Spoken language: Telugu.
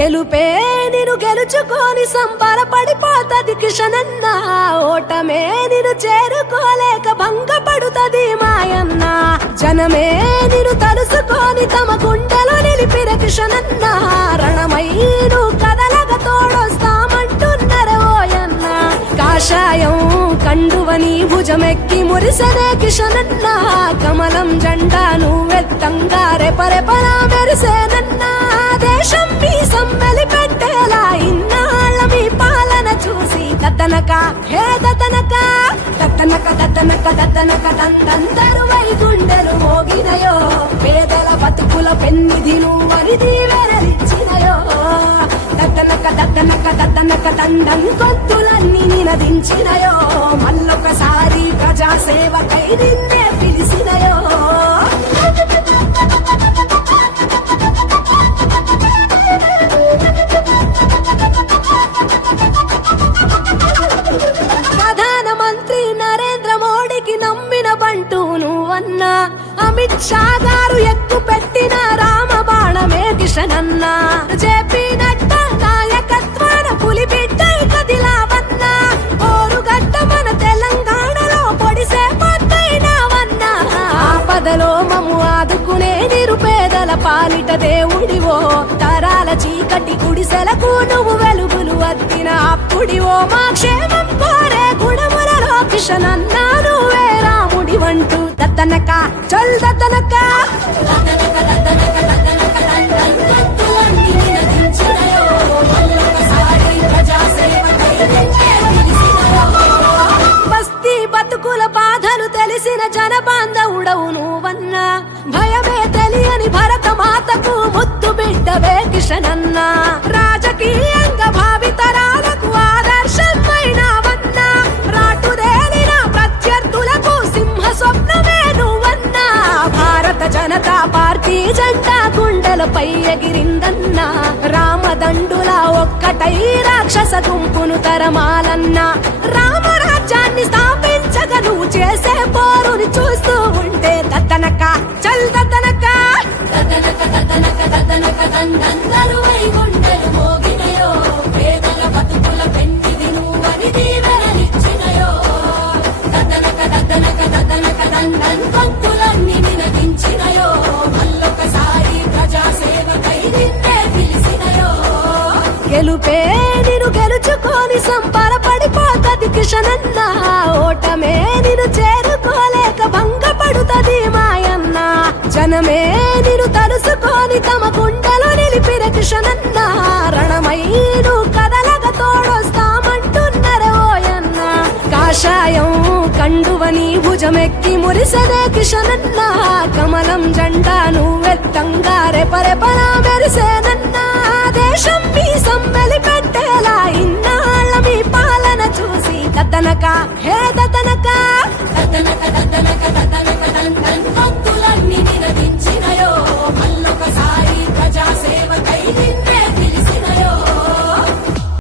గెలుపే నిన్ను గెలుచుకొని సంబరపడిపోతది కిషనన్న, ఓటమే నిన్ను చేరుకోలేక భంగపడుతది మాయన్న. జనమే నిన్ను తలుసుకొని తమ గుండెలో నిలిపిన కిషనన్న, రణమై నువ్వు కదలగ తోడొస్తామంటున్నరే ఓయన్న. కాషాయం కండువని భుజమెక్కి మురిసనే కిషనన్న, కమలం జెండా నువ్వెత్తంగా రెపరెపలా మెరిసేనన్నా. దేశం మీ సమ్మెలి పెట్టేలా ఇన్నాళ్ళ మీ పాలన చూసి దద్దనక హే దద్దనక దద్దనక దద్దనక దద్దనక దందందరు వై గుండెలు మోగినయో. పేదల బతుకుల పెన్నిధి నువ్వని దీవెనలిచ్చినయో. దద్దనక దద్దనక దద్దనక దండం గొంతులన్నీ నినదించినయో. మళ్ళొకసారి ప్రజాసేవకై నిన్నే పిలిచినయో. ప్రధానమంత్రి నరేంద్ర మోడీకి నమ్మిన బంటూ నువ్వన్నా, అమిత్ షా గారు ఎక్కు పెట్టిన రామ బాణమే కిషనన్న. జేపీ నడ్డా నాయకత్వాన పులి బిడ్డ కదిలావన్నా, ఓరుగడ్డ మన తెలంగాణలో పొడిసే పద్దైనావన్నా. ఆపదలో మమ్ము ఆదుకునే నిరుపేదల పాలిట దేవుడివో, తరాల చీకటి గుడిసెలకు నువ్వు వెలుగులు అద్దిన అప్పుడివో. మా క్షేమం కోరే గుణములలో కిషనన్న నువ్వే రాముడివంటూ దద్దనక చల్ దద్దనక దద్దనక దద్దనక దద్దనక దండంతులన్నీ నినదించినయో. మళ్ళొకసారి ప్రజాసేవకై నిన్నే పిలిచినయో. బస్తీ బతుకుల బాధలు తెలిసిన జనబాంధవుడవు నువ్వన్నా, భయమే తెలియని భరత మాతకు ముద్దు బిడ్డవే కిషనన్న. రాజకీయంగా భావితరాలకు ఆదర్శమైనవన్నా, రాటుదేలిన ప్రత్యర్థులకు సింహ స్వప్నమే నువ్వన్నా. భారత జనతా పార్టీ జెండా గుండెలపై ఎగిరిందన్నా, రామదండులా ఒక్కటై రాక్షస గుంపును తరమాలన్నా. రామరాజ్యాన్ని స్థాపించగా నువ్వు చేసే పోరుని చూస్తూ ఉంటే దద్దనక చల్ దద్దనక దద్దనక దద్దనక దద్దనక దండందరు వై గుండెలు మోగినయో. పేదల బతుకుల పెన్నిధి నువ్వని దీవెనలిచ్చినయో. దద్దనక దద్దనక దద్దనక దండం గొంతులన్నీ నినదించినయో. మళ్ళొకసారి ప్రజాసేవకై నిన్నే పిలిచినయో. గెలుపే నిన్ను గెలుచుకొని సంబరపడిపోతది కిషనన్న, ఓటమే నిన్ను చేరుకోలేక భంగపడుతది మాయన్న. జనమే నిన్ను తలుసుకొని తమ గుండెలో నిలిపిన కిషనన్న, రణమై నువ్వు కదలగ తోడొస్తామంటున్నరే ఓయన్న. కాషాయం కండువని భుజమెక్కి మురిసనే కిషనన్న, కమలం జెండా నువ్వెత్తంగా రెపరెపలా మెరిసేనన్నా. దేశం మీ సమ్మెలి పెట్టేలా ఇన్నాళ్ళ మీ పాలన చూసి దద్దనక హే దద్దనక దద్దనక దద్దనక దద్దనక దండం గొంతులన్నీ నినదించినయో.